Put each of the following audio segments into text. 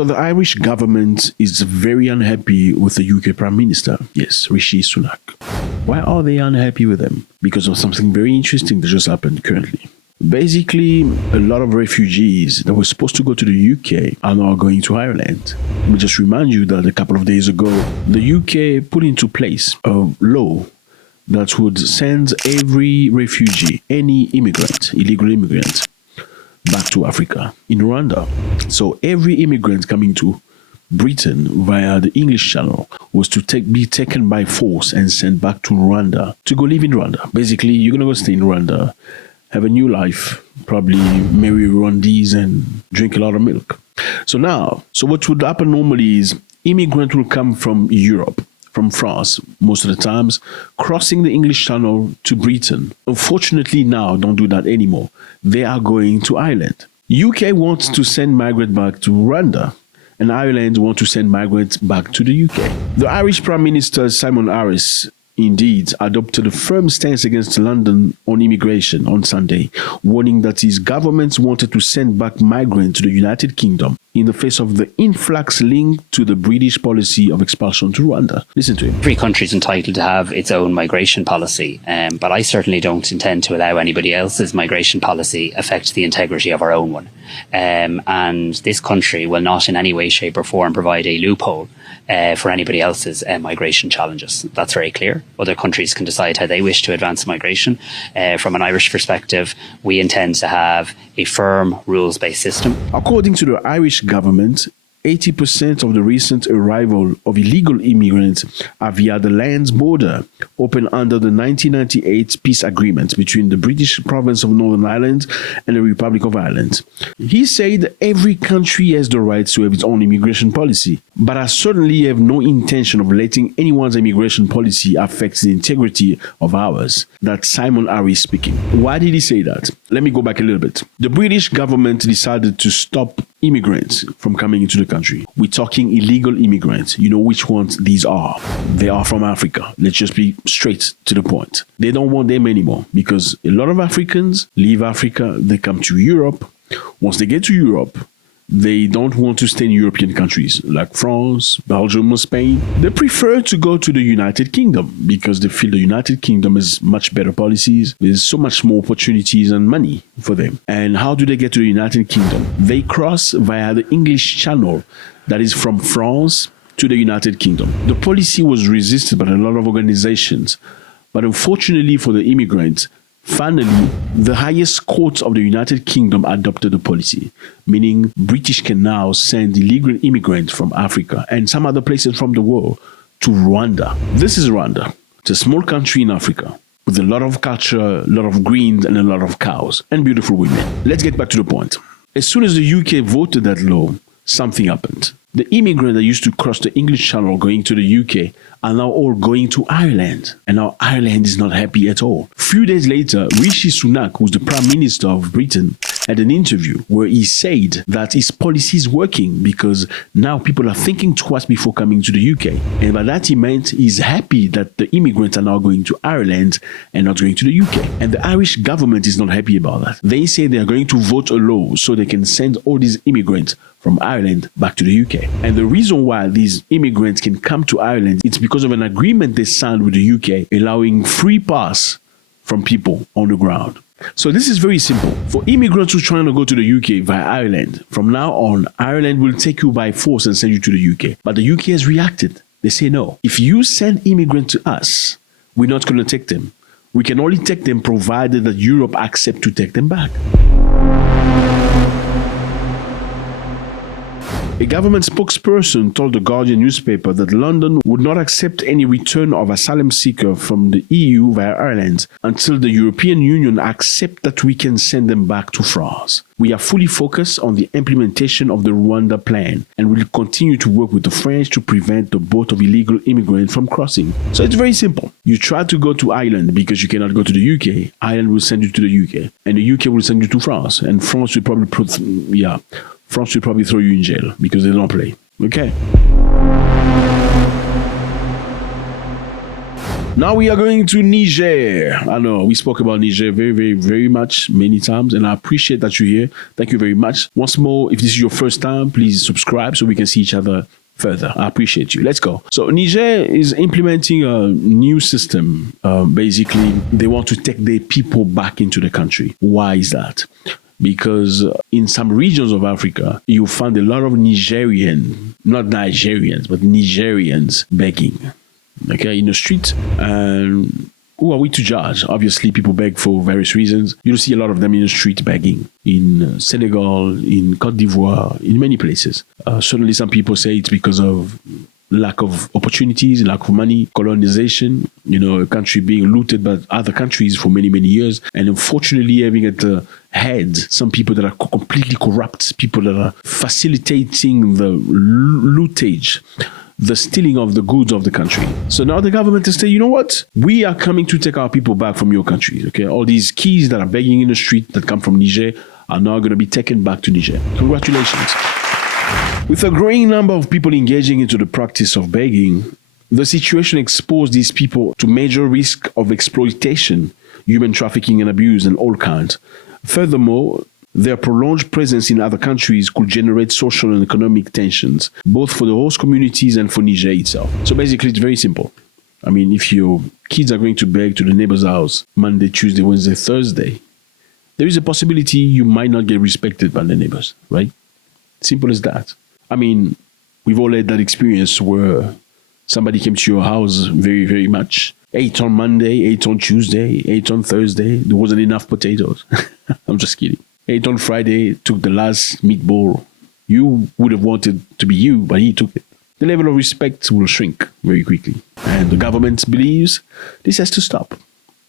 So the Irish government is very unhappy with the UK Prime Minister. Yes, Rishi Sunak. Why are they unhappy with him? Because of something very interesting that just happened currently. Basically, a lot of refugees that were supposed to go to the UK are now going to Ireland. Let me just remind you that a couple of days ago, the UK put into place a law that would send every refugee, any immigrant, illegal immigrant, back to Africa in Rwanda. So every immigrant coming to Britain via the English Channel was to be taken by force and sent back to Rwanda to go live in Rwanda. Basically, you're going to go stay in Rwanda, have a new life, probably marry Rwandese and drink a lot of milk. So what would happen normally is immigrants will come from Europe, from France, most of the times, crossing the English Channel to Britain. Unfortunately, now don't do that anymore. They are going to Ireland. UK wants to send migrants back to Rwanda, and Ireland wants to send migrants back to the UK. The Irish Prime Minister, Simon Harris, indeed adopted a firm stance against London on immigration on Sunday, warning that his government wanted to send back migrants to the United Kingdom in the face of the influx linked to the British policy of expulsion to Rwanda. Listen to him. Every country is entitled to have its own migration policy, but I certainly don't intend to allow anybody else's migration policy affect the integrity of our own one. And this country will not in any way, shape or form provide a loophole for anybody else's migration challenges. That's very clear. Other countries can decide how they wish to advance migration. From an Irish perspective, we intend to have a firm rules-based system. According to the Irish government, 80% of the recent arrival of illegal immigrants are via the land's border, opened under the 1998 peace agreement between the British province of Northern Ireland and the Republic of Ireland. He said every country has the right to have its own immigration policy, but I certainly have no intention of letting anyone's immigration policy affect the integrity of ours. That's Simon Harris speaking. Why did he say that? Let me go back a little bit. The British government decided to stop immigrants from coming into the country. We're talking illegal immigrants. You know which ones these are. They are from Africa. Let's just be straight to the point. They don't want them anymore because a lot of Africans leave Africa, they come to Europe. Once they get to Europe, they don't want to stay in European countries like France, Belgium, or Spain. They prefer to go to the United Kingdom because they feel the United Kingdom has much better policies. There's so much more opportunities and money for them. And how do they get to the United Kingdom? They cross via the English Channel, that is from France to the United Kingdom. The policy was resisted by a lot of organizations, but unfortunately for the immigrants, finally, the highest court of the United Kingdom adopted the policy, meaning British can now send illegal immigrants from Africa and some other places from the world to Rwanda. This is Rwanda. It's a small country in Africa with a lot of culture, a lot of greens, and a lot of cows and beautiful women. Let's get back to the point. As soon as the UK voted that law, something happened. The immigrants that used to cross the English Channel going to the UK are now all going to Ireland. And now Ireland is not happy at all. A few days later, Rishi Sunak, who's the Prime Minister of Britain, had an interview where he said that his policy is working because now people are thinking twice before coming to the UK. And by that he meant he's happy that the immigrants are now going to Ireland and not going to the UK. And the Irish government is not happy about that. They say they are going to vote a law so they can send all these immigrants from Ireland back to the UK. And the reason why these immigrants can come to Ireland, it's because of an agreement they signed with the UK allowing free pass from people on the ground. So this is very simple. For immigrants who are trying to go to the UK via Ireland, from now on, Ireland will take you by force and send you to the UK. But the UK has reacted. They say no. If you send immigrants to us, we're not going to take them. We can only take them provided that Europe accepts to take them back. A government spokesperson told the Guardian newspaper that London would not accept any return of asylum seekers from the EU via Ireland until the European Union accepts that we can send them back to France. We are fully focused on the implementation of the Rwanda plan and will continue to work with the French to prevent the boat of illegal immigrants from crossing. So it's very simple. You try to go to Ireland because you cannot go to the UK. Ireland will send you to the UK and the UK will send you to France, and France will probably France will probably throw you in jail because they don't play. Okay? Now we are going to Niger. I know we spoke about Niger very, very, very much many times, and I appreciate that you're here. Thank you very much. Once more, if this is your first time, please subscribe so we can see each other further. I appreciate you. Let's go. So Niger is implementing a new system. Basically, they want to take their people back into the country. Why is that? Because in some regions of Africa, you find a lot of Nigerians, not Nigerians, but Nigerians begging, okay, in the street. And who are we to judge? Obviously, people beg for various reasons. You'll see a lot of them in the street begging in Senegal, in Côte d'Ivoire, in many places. Certainly, some people say it's because of lack of opportunities, lack of money, colonization, a country being looted by other countries for many, many years. And unfortunately, having at the head some people that are completely corrupt, people that are facilitating the lootage, the stealing of the goods of the country. So now the government is saying, you know what? We are coming to take our people back from your countries, okay? All these keys that are begging in the street that come from Niger are now going to be taken back to Niger. Congratulations. With a growing number of people engaging into the practice of begging, the situation exposed these people to major risk of exploitation, human trafficking and abuse and all kinds. Furthermore, their prolonged presence in other countries could generate social and economic tensions, both for the host communities and for Niger itself. So basically, it's very simple. I mean, if your kids are going to beg to the neighbor's house Monday, Tuesday, Wednesday, Thursday, there is a possibility you might not get respected by the neighbors, right? Simple as that. I mean, we've all had that experience where somebody came to your house very, very much. Ate on Monday, ate on Tuesday, ate on Thursday. There wasn't enough potatoes. I'm just kidding. Ate on Friday, took the last meatball. You would have wanted to be you, but he took it. The level of respect will shrink very quickly. And the government believes this has to stop.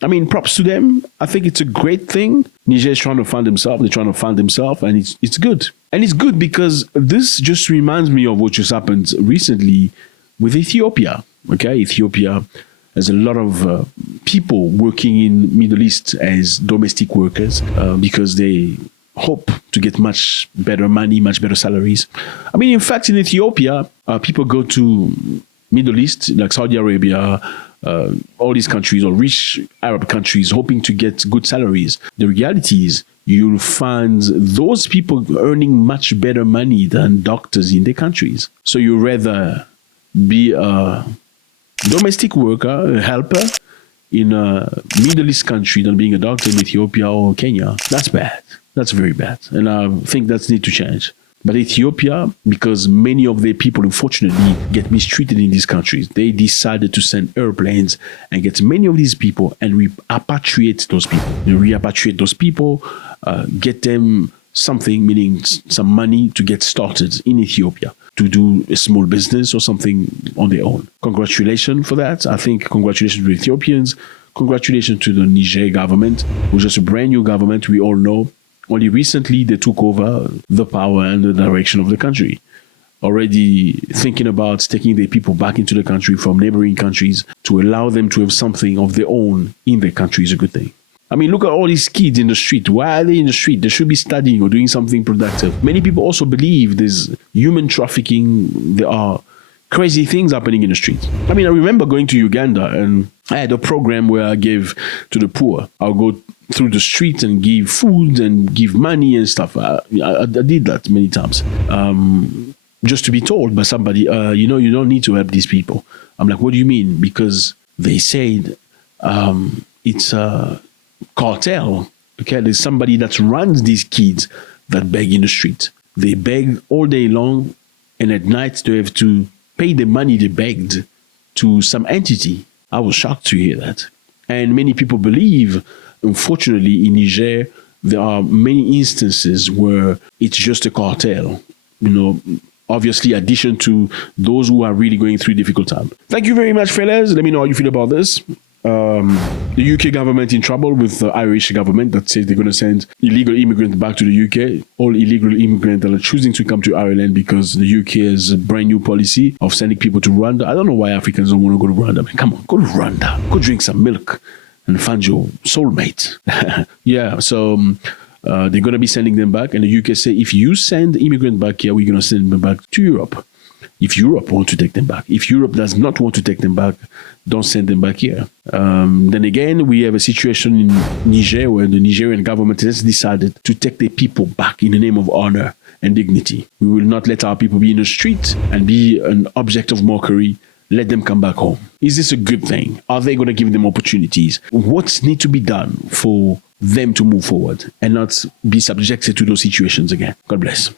I mean, props to them. I think it's a great thing. Niger is trying to find themselves. They're trying to find themselves, and it's good. And it's good because this just reminds me of what just happened recently with Ethiopia. Okay, Ethiopia has a lot of people working in Middle East as domestic workers because they hope to get much better money, much better salaries. I mean, in fact, in Ethiopia, people go to Middle East, like Saudi Arabia, all these countries or rich Arab countries hoping to get good salaries. The reality is you'll find those people earning much better money than doctors in their countries. So you'd rather be a domestic worker, a helper in a Middle East country than being a doctor in Ethiopia or Kenya. That's bad. That's very bad. And I think that needs to change. But Ethiopia, because many of their people, unfortunately, get mistreated in these countries, they decided to send airplanes and get many of these people and repatriate those people. Repatriate those people, get them something, meaning some money to get started in Ethiopia, to do a small business or something on their own. Congratulations for that. I think congratulations to the Ethiopians. Congratulations to the Niger government, which is a brand new government, we all know. Only recently they took over the power and the direction of the country. Already thinking about taking their people back into the country from neighboring countries to allow them to have something of their own in their country is a good thing. I mean, look at all these kids in the street. Why are they in the street? They should be studying or doing something productive. Many people also believe there's human trafficking. There are crazy things happening in the street. I mean, I remember going to Uganda and I had a program where I gave to the poor. I'll go through the street and give food and give money and stuff. I did that many times. Just to be told by somebody, you don't need to help these people. I'm like, what do you mean? Because they said it's a cartel. Okay, there's somebody that runs these kids that beg in the street. They beg all day long, and at night they have to pay the money they begged to some entity. I was shocked to hear that. And many people believe, unfortunately, in Niger, there are many instances where it's just a cartel. Obviously, addition to those who are really going through a difficult time. Thank you very much, fellas. Let me know how you feel about this. The UK government in trouble with the Irish government that says they're going to send illegal immigrants back to the UK. All illegal immigrants that are choosing to come to Ireland because the UK has a brand new policy of sending people to Rwanda. I don't know why Africans don't want to go to Rwanda. I mean, come on, go to Rwanda. Go drink some milk and find your soulmate. Yeah, so they're going to be sending them back. And the UK say, if you send immigrants back here, we're going to send them back to Europe. if Europe wants to take them back. If Europe does not want to take them back, don't send them back here. Then again, we have a situation in Niger where the Nigerian government has decided to take their people back in the name of honor and dignity. We will not let our people be in the street and be an object of mockery. Let them come back home. Is this a good thing? Are they going to give them opportunities? What needs to be done for them to move forward and not be subjected to those situations again? God bless.